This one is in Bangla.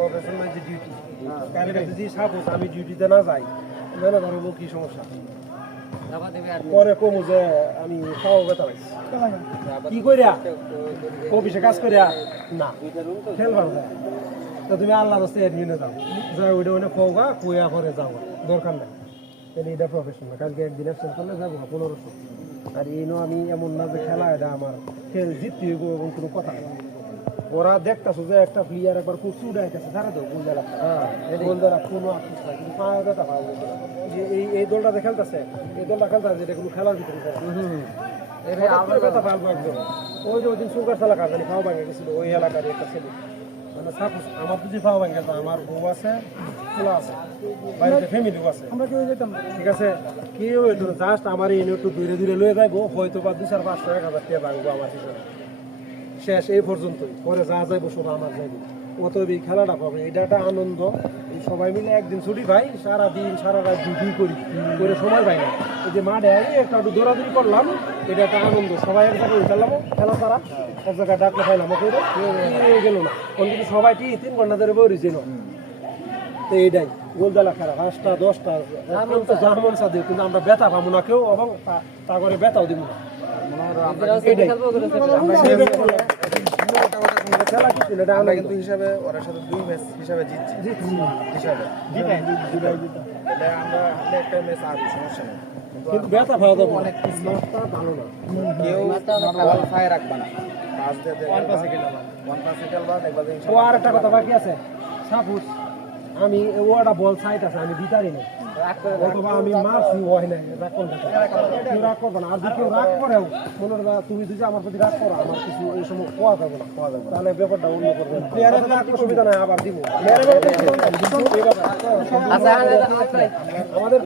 প্রফেশনাল যে ডিউটি কালকে যদি সাপোজ আমি ডিউটিতে না যাই তাহলে ধরো কি সমস্যা পরে কমু যে আমি খাওয়া ব্যথা পাইছি কি করিয়া অফিসে কাজ করিয়া না খেল ভালো যায় তো তুমি আল্লাহর রাস্তায় এডমিনে যাও যা ওইটা ওইটা খোগা কুয়া করে যাও দরকার নাই তাহলে এটা প্রফেশনাল কালকে একদিন অ্যাবসেন্ট করলে যাবো 1500 আর এই আমি এমন না যে খেলা এটা আমার খেল জিততে হইব এবং কোনো কথা নেই ওরা দেখতেছো যে একটা প্লেয়ার একবার খুব চুড়াই গেছে সারা তো গোল দেওয়া গোল দেওয়া কোনো আফসোস নাই কিন্তু পায়ে ব্যথা পাওয়া যাবে যে এই দলটাতে খেলতেছে এই দলটা খেলতেছে এটা কোনো খেলার ভিতরে ব্যথা পালবো একদম ওই যে ওই দিন সুগার খেলা কাটবে খাওয়া ভাঙে গেছিল ওই এলাকার একটা ছেলে মানে সাপোজ আমার যদি খাওয়া ভাঙে গেছে আমার বউ আছে খোলা আছে বাড়িতে ফ্যামিলিও আছে আমরা কেউ যেতাম ঠিক আছে কেউ হইতো জাস্ট আমার এই একটু দূরে দূরে লয়ে যাইবো হয়তো বা 2-4-500-1000 টাকা ভাঙবো আমার হিসাবে শেষ এই পর্যন্তই পরে যা যাইবো সব আমার যাইব অতএব এই খেলাটা পাবে এটা একটা আনন্দ এই সবাই মিলে একদিন ছুটি পাই সারাদিন সারা রাত ডিউটি করি করে সময় পাই না এই যে মাঠে একটা একটু দৌড়াদৌড়ি করলাম এটা একটা আনন্দ সবাই এক জায়গায় উঠালাম খেলা তারা এক জায়গায় ডাকলে খাইলাম গেল না কোন কিন্তু সবাই 3 ঘন্টা ধরে বইছিল তো এইটাই গোলদালা খেলা 5টা 10টা জাহামন সাদে কিন্তু আমরা ব্যথা পাবো না কেউ এবং তা করে ব্যথাও দিব না আমরা কিন্তু হিসাবে ওরা সাথে 2 ম্যাচ হিসাবে জিতছি হিসাবে আমরা একটা ম্যাচ আর সমস্যা নেই কিন্তু ব্যথা পাওয়া যাবে অনেক ম্যাচটা ভালো না কেউ বল ফায়ার রাখবে না পাস দিয়ে 1 পাসে খেলবা দেখবা যে ইনশাআল্লাহ আর একটা কথা বাকি আছে সাপোজ আমি ওটা বল সাইড আছে আমি দিতারি না অথবা আমি মারছি হয় না রাগ করবো না আর যদি কেউ রাগ করেও মনে হয় তুমি যদি আমার প্রতি রাগ করো আমার কিছু এই সময় পাওয়া যাবে না তাহলে ব্যাপারটা অন্য করবে অসুবিধা নাই আবার দিব আমাদের